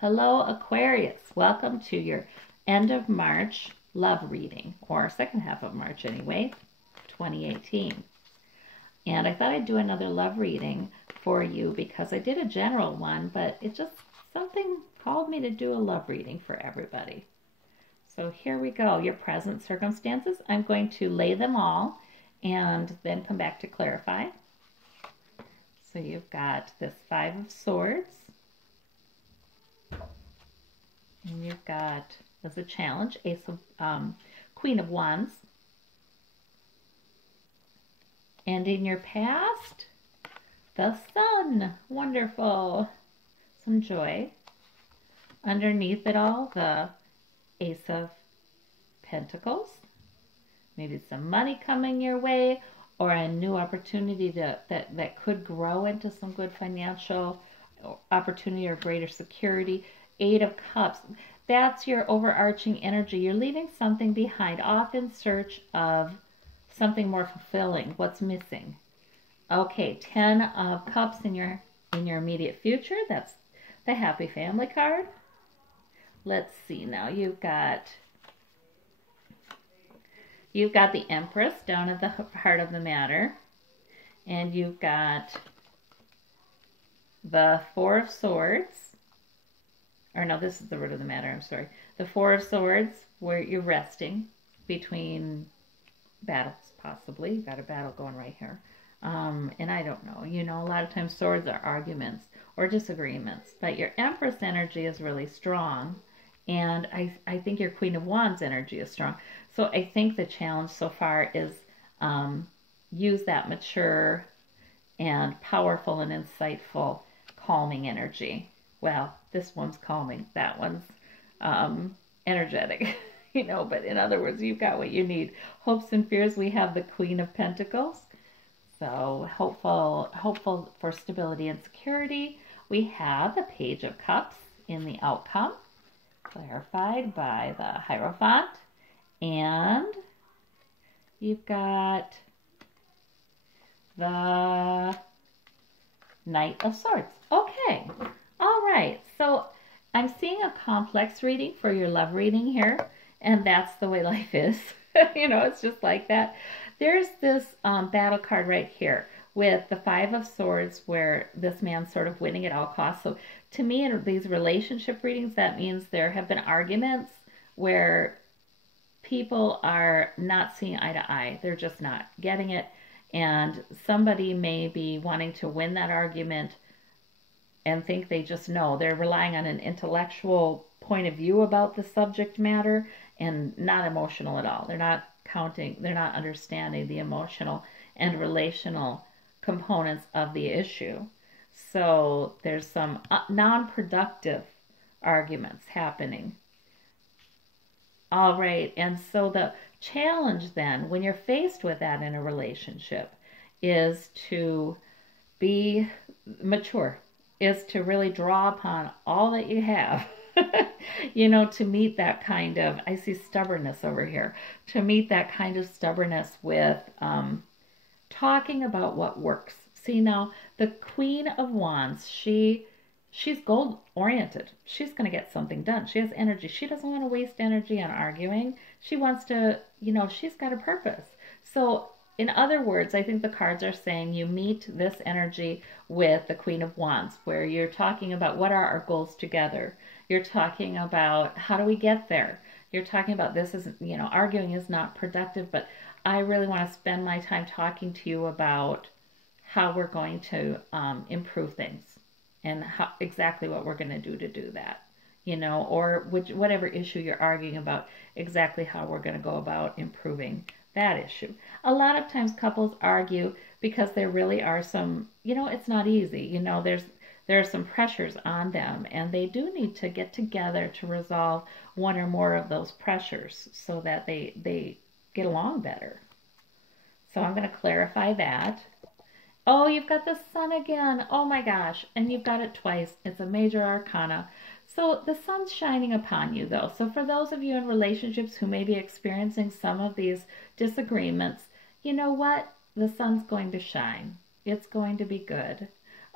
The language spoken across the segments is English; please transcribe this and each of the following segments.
Hello, Aquarius. Welcome to your end of March love reading, or second half of March anyway, 2018. And I thought I'd do another love reading for you because I did a general one, but something called me to do a love reading for everybody. So here we go. Your present circumstances. I'm going to lay them all and then come back to clarify. So you've got this Five of Swords. And you've got, as a challenge, Queen of Wands. And in your past, the Sun. Wonderful. Some joy. Underneath it all, the Ace of Pentacles. Maybe some money coming your way, or a new opportunity that could grow into some good financial opportunity or greater security. Eight of Cups. That's your overarching energy. You're leaving something behind, off in search of something more fulfilling. What's missing? Okay, 10 of Cups in your immediate future. That's the Happy Family card. Let's see now. You've got the Empress down at the heart of the matter. And you've got the Four of Swords. Or no, this is the root of the matter, I'm sorry. The Four of Swords, where you're resting between battles, possibly. You've got a battle going right here. And I don't know. You know, a lot of times swords are arguments or disagreements. But your Empress energy is really strong. And I think your Queen of Wands energy is strong. So I think the challenge so far is use that mature and powerful and insightful calming energy. Well, this one's calming, that one's energetic, you know, but in other words, you've got what you need. Hopes and fears, we have the Queen of Pentacles. So hopeful for stability and security. We have the Page of Cups in the outcome, clarified by the Hierophant. And you've got the Knight of Swords. Okay. All right, so I'm seeing a complex reading for your love reading here, and that's the way life is. You know, it's just like that. There's this battle card right here with the Five of Swords where this man's sort of winning at all costs. So to me, in these relationship readings, that means there have been arguments where people are not seeing eye to eye. They're just not getting it, and somebody may be wanting to win that argument and think they just know. They're relying on an intellectual point of view about the subject matter and not emotional at all. They're not understanding the emotional and relational components of the issue. So there's some non-productive arguments happening. All right, and so the challenge then, when you're faced with that in a relationship, is to be mature, is to really draw upon all that you have, you know, to meet that kind of, I see stubbornness over here, to meet that kind of stubbornness with talking about what works. See now, the Queen of Wands, she's goal-oriented. She's going to get something done. She has energy. She doesn't want to waste energy on arguing. She wants to, you know, she's got a purpose. So in other words, I think the cards are saying you meet this energy with the Queen of Wands, where you're talking about what are our goals together. You're talking about how do we get there. You're talking about this is, you know, arguing is not productive, but I really want to spend my time talking to you about how we're going to improve things and exactly what we're going to do that, you know, or whatever issue you're arguing about, exactly how we're going to go about improving that issue. A lot of times couples argue because there really are some, you know, it's not easy. You know, there are some pressures on them, and they do need to get together to resolve one or more of those pressures so that they get along better. So I'm going to clarify that. Oh, you've got the Sun again. Oh my gosh. And you've got it twice. It's a major arcana. So the sun's shining upon you, though. So for those of you in relationships who may be experiencing some of these disagreements, you know what? The sun's going to shine. It's going to be good.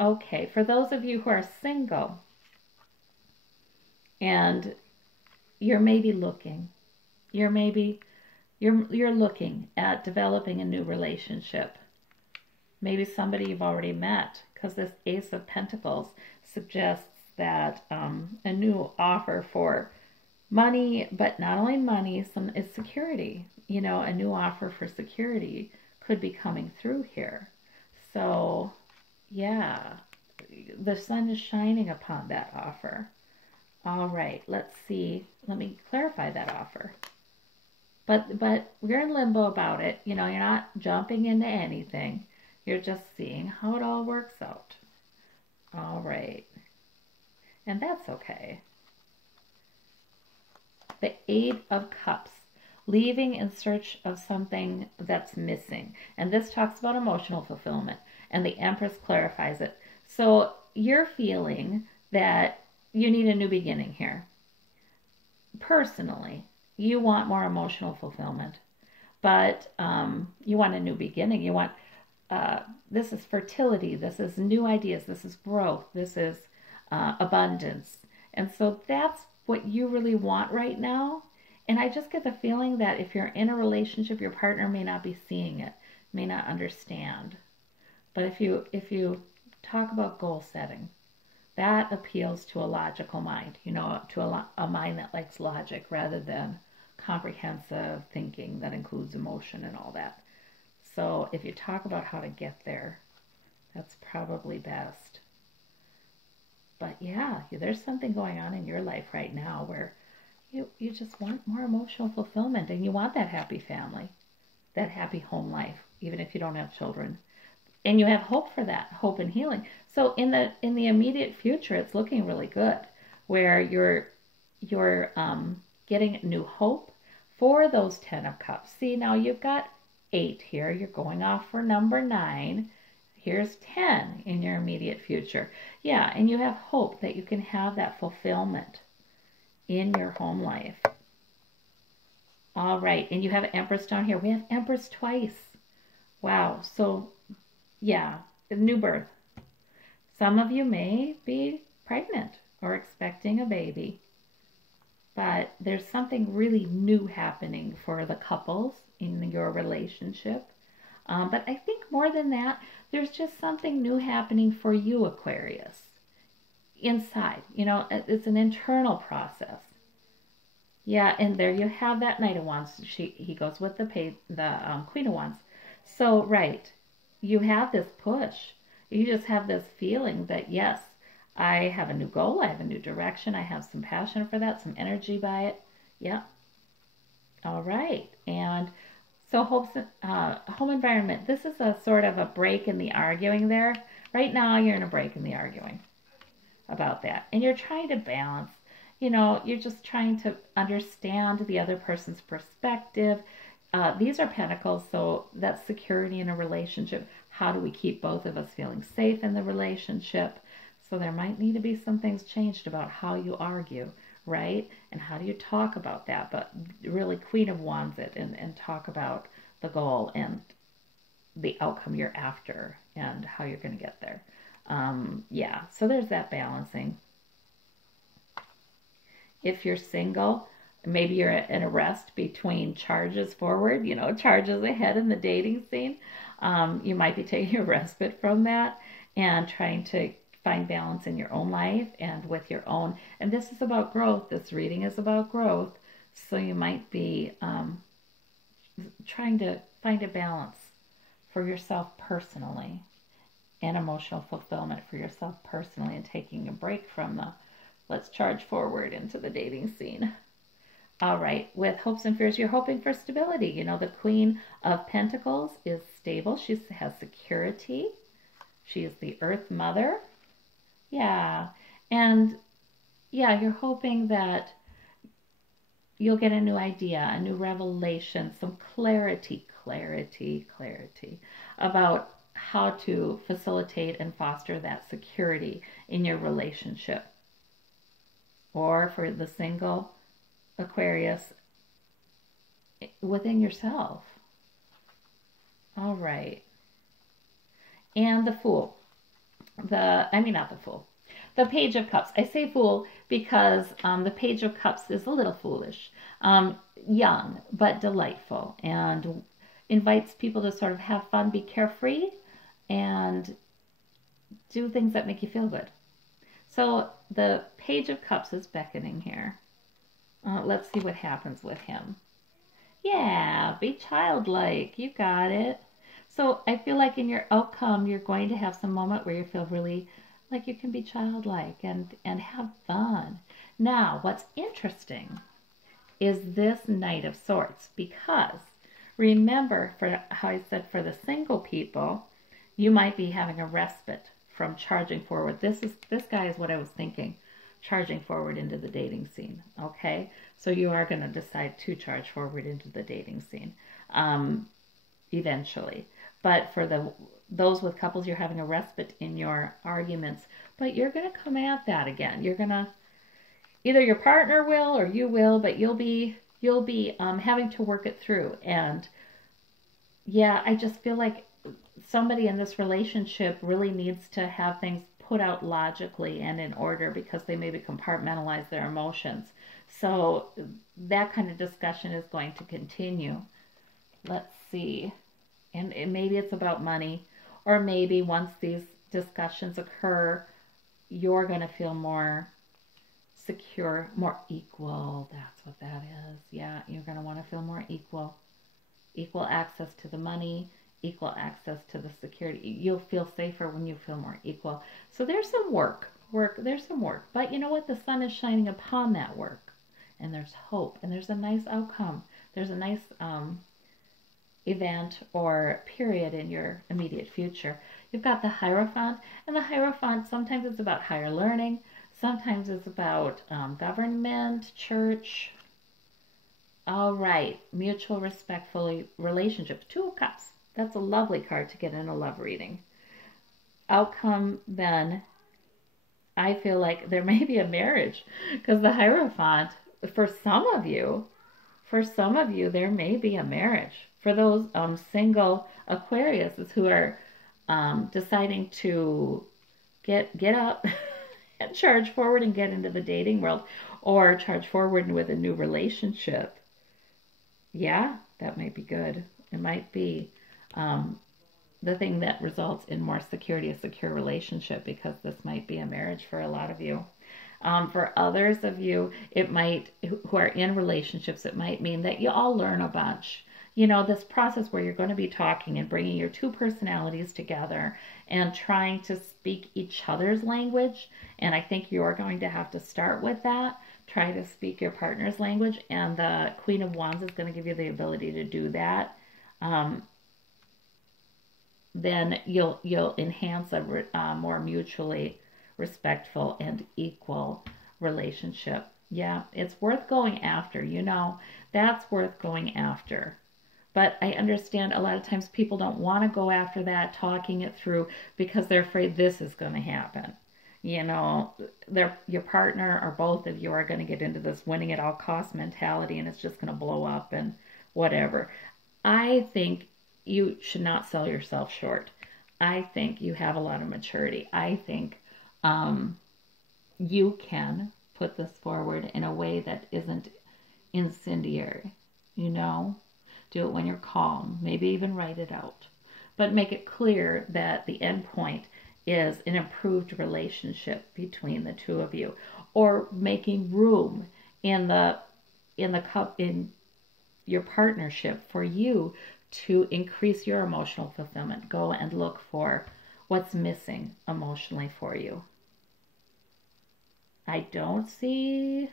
Okay, for those of you who are single, And you're maybe looking. You're looking at developing a new relationship. Maybe somebody you've already met, because this Ace of Pentacles suggests that a new offer for money, but not only money, some is security. You know, a new offer for security could be coming through here. So, yeah, the sun is shining upon that offer. All right, let's see. Let me clarify that offer. But we're in limbo about it. You know, you're not jumping into anything. You're just seeing how it all works out. All right. And that's okay. The Eight of Cups. Leaving in search of something that's missing. And this talks about emotional fulfillment. And the Empress clarifies it. So you're feeling that you need a new beginning here. Personally, you want more emotional fulfillment. But you want a new beginning. You want, this is fertility. This is new ideas. This is growth. This is abundance. And so that's what you really want right now. And I just get the feeling that if you're in a relationship, your partner may not be seeing it, may not understand. But if you talk about goal setting, that appeals to a logical mind, you know, to a mind that likes logic rather than comprehensive thinking that includes emotion and all that. So if you talk about how to get there, that's probably best. But yeah, there's something going on in your life right now where you just want more emotional fulfillment, and you want that happy family, that happy home life, even if you don't have children. And you have hope for that, hope and healing. So in the immediate future, it's looking really good, where you're getting new hope for those 10 of Cups. See, now you've got 8 here. You're going off for number 9. Here's 10 in your immediate future. Yeah, and you have hope that you can have that fulfillment in your home life. All right, and you have Empress down here. We have Empress twice. Wow, so yeah, new birth. Some of you may be pregnant or expecting a baby, but there's something really new happening for the couples in your relationship. But I think more than that, there's just something new happening for you, Aquarius, inside. You know, it's an internal process. Yeah, and there you have that Knight of Wands. He goes with the Queen of Wands. So, right, you have this push. You just have this feeling that, yes, I have a new goal. I have a new direction. I have some passion for that, some energy by it. Yeah. All right. And so home environment. This is a sort of a break in the arguing there. Right now, you're in a break in the arguing about that. And you're trying to balance. You know, you're just trying to understand the other person's perspective. These are pentacles, so that's security in a relationship. How do we keep both of us feeling safe in the relationship? So there might need to be some things changed about how you argue, right? And how do you talk about that? But really Queen of Wands it and talk about the goal and the outcome you're after and how you're going to get there. Yeah, so there's that balancing. If you're single, maybe you're at an arrest between charges forward, you know, charges ahead in the dating scene. You might be taking a respite from that and trying to find balance in your own life and with your own. And this is about growth. This reading is about growth. So you might be trying to find a balance for yourself personally and emotional fulfillment for yourself personally and taking a break from the let's charge forward into the dating scene. All right, with hopes and fears, you're hoping for stability. You know, the Queen of Pentacles is stable. She has security. She is the Earth Mother. Yeah, and yeah, you're hoping that you'll get a new idea, a new revelation, some clarity about how to facilitate and foster that security in your relationship. Or for the single Aquarius, within yourself. All right. And the Fool. Not the Fool. the Page of Cups. I say fool because the Page of Cups is a little foolish, young but delightful, and invites people to sort of have fun, be carefree, and do things that make you feel good. So the Page of Cups is beckoning here. Let's see what happens with him. Yeah, be childlike. You got it. So I feel like in your outcome, you're going to have some moment where you feel really like you can be childlike and have fun. Now, what's interesting is this Knight of Swords, because remember, for how I said for the single people, you might be having a respite from charging forward. This guy is what I was thinking, charging forward into the dating scene. Okay, so you are going to decide to charge forward into the dating scene eventually. But for those with couples, you're having a respite in your arguments, but you're going to come at that again. You're going to, either your partner will or you will, but you'll be having to work it through. And yeah, I just feel like somebody in this relationship really needs to have things put out logically and in order, because they maybe compartmentalize their emotions. So that kind of discussion is going to continue. Let's see. And maybe it's about money, or maybe once these discussions occur, you're going to feel more secure, more equal. That's what that is. Yeah, you're going to want to feel more equal. Equal access to the money, equal access to the security. You'll feel safer when you feel more equal. So there's some work. There's some work. But you know what? The sun is shining upon that work. And there's hope. And there's a nice outcome. There's a nice event or period in your immediate future. You've got the Hierophant, and the Hierophant, sometimes it's about higher learning, sometimes it's about government, church. All right, mutual, respectful relationships. Two of Cups. That's a lovely card to get in a love reading. Outcome then, I feel like there may be a marriage, because the Hierophant, for some of you, there may be a marriage. For those single Aquariuses who are deciding to get up and charge forward and get into the dating world, or charge forward with a new relationship, yeah, that might be good. It might be the thing that results in more security, a secure relationship, because this might be a marriage for a lot of you. For others of you, it might, who are in relationships, it might mean that you all learn a bunch. You know, this process where you're going to be talking and bringing your two personalities together and trying to speak each other's language. And I think you're going to have to start with that. Try to speak your partner's language. And the Queen of Wands is going to give you the ability to do that. Then you'll enhance a more mutually respectful and equal relationship. Yeah, it's worth going after. You know, that's worth going after. But I understand a lot of times people don't want to go after that, talking it through, because they're afraid this is going to happen. You know, your partner or both of you are going to get into this winning at all cost mentality, and it's just going to blow up and whatever. I think you should not sell yourself short. I think you have a lot of maturity. I think you can put this forward in a way that isn't incendiary, you know? Do it when you're calm. Maybe even write it out. But make it clear that the end point is an improved relationship between the two of you, or making room in your partnership for you to increase your emotional fulfillment. Go and look for what's missing emotionally for you. I don't see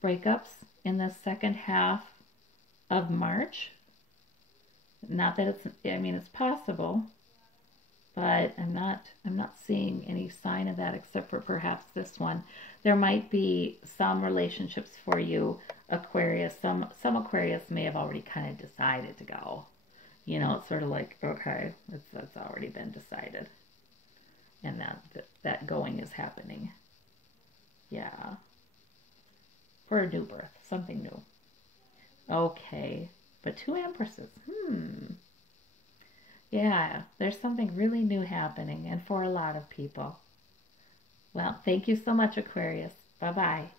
breakups in the second half of March. Not that it's possible, but I'm not seeing any sign of that, except for perhaps this one. There might be some relationships for you, Aquarius. Some Aquarius may have already kind of decided to go. You know, it's sort of like, okay, it's already been decided, and that going is happening. Yeah, for a new birth, something new. Okay. But two Empresses. Yeah, there's something really new happening, and for a lot of people. Well, thank you so much, Aquarius. Bye bye.